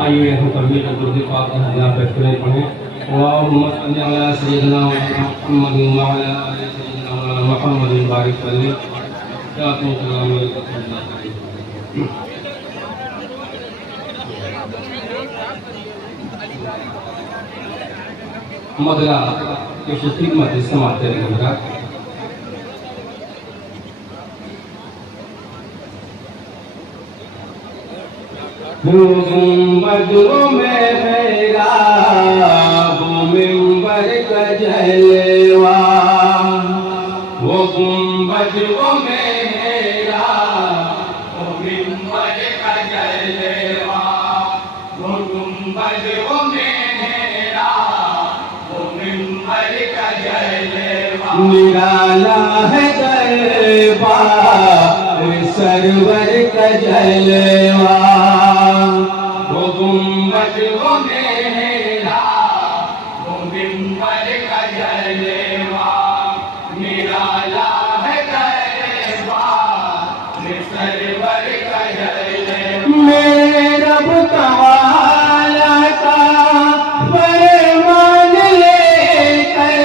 आइए हम परमी का दुर्द पाक हज़ार पे पूरे पढ़ें अल्लाहुम्मा सल्ली अला सय्यिदिना मुहम्मद व अला आलि सय्यिदिना मुहम्मद बारिक वसल्लम या तुम सलाम अलैकुम। मदला के खिदमत समाते रहेगा। गुंबदों में मेरा वो मिंबर का जलवा, वो गुंबदों में मेरा वो मिंबर का जलवा, वो गुंबदों में मेरा वो मिंबर का जलवा, निराला है दरबार सरवर का जलवा, वो गुंबद वो मेरा वो मिंबर का जलवा, निराला है दरबार सरवर का जलवा, मेरे रब तआला का फरमान लेकर,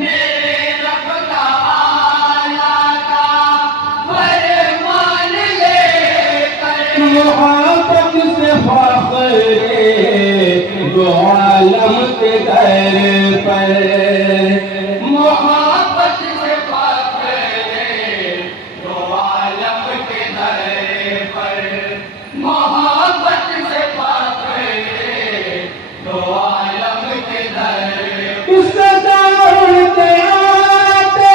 मेरे रब तआला का फरमान लेकर, मोहब्बत से फख्रे दो आलम के दर पर, मोहब्बत से फख्रे दो आलम के दर पर, मोहब्बत से फख्रे दो आलम के दर पर, सदा उड़ते आते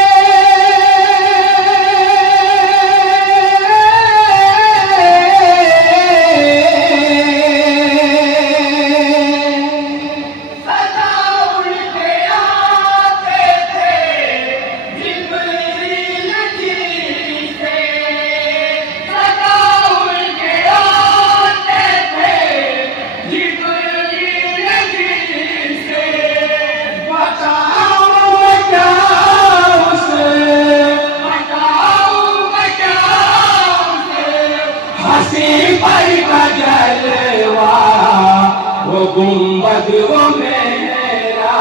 वो गुंबद वो मेरा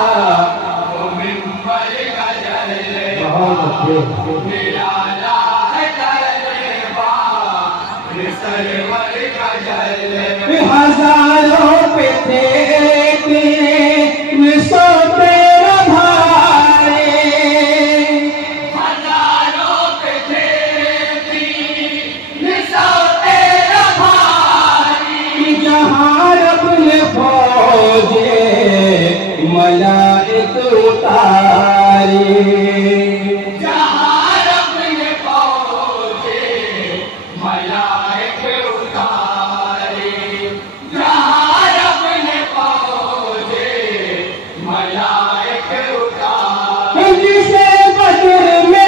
वो मिंबर का जलवा, निराला है दरबार सरवर का जलवा, हजारों पे थे सौ तेरा भारे, हजारों पे थे सौ तेरा भारी, जहाँ रब ने फौजे मलाइक उतारे, जहाँ रब ने फौजे मलाइक उतारे, जहाँ रब ने फौजे मलाइक उतारे, जिसे बदर में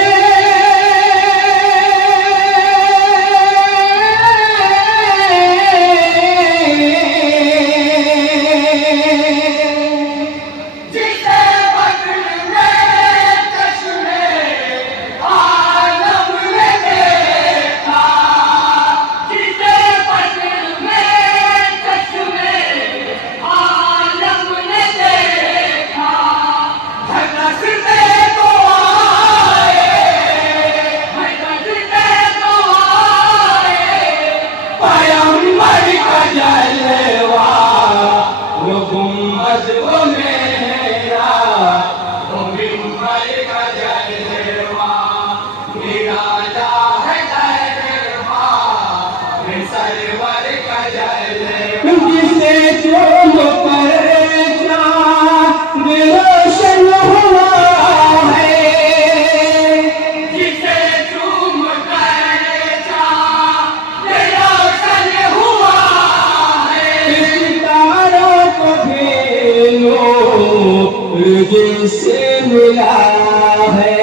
वो मेरा वो मिंबर का जलवा, निराला है दरबार सरवर का जलवा, जिसे चूम कर चाँद रोशन हुआ है, जिसे चूम कर चाँद रोशन हुआ है, सितारों को भी नूर जिससे मिला है,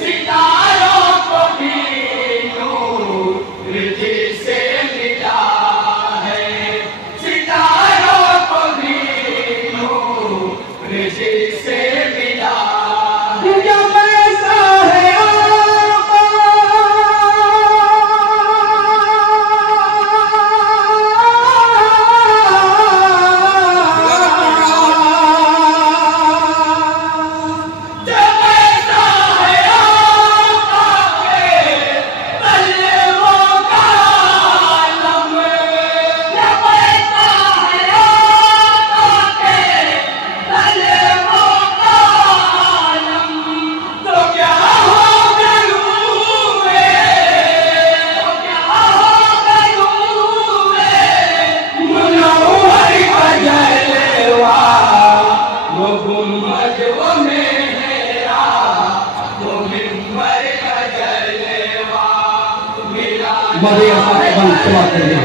सितारों को भी नूर जिससे मिला है, सितारों मजे बंद समाप्त करिए।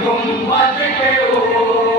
गुंबद के ऊपर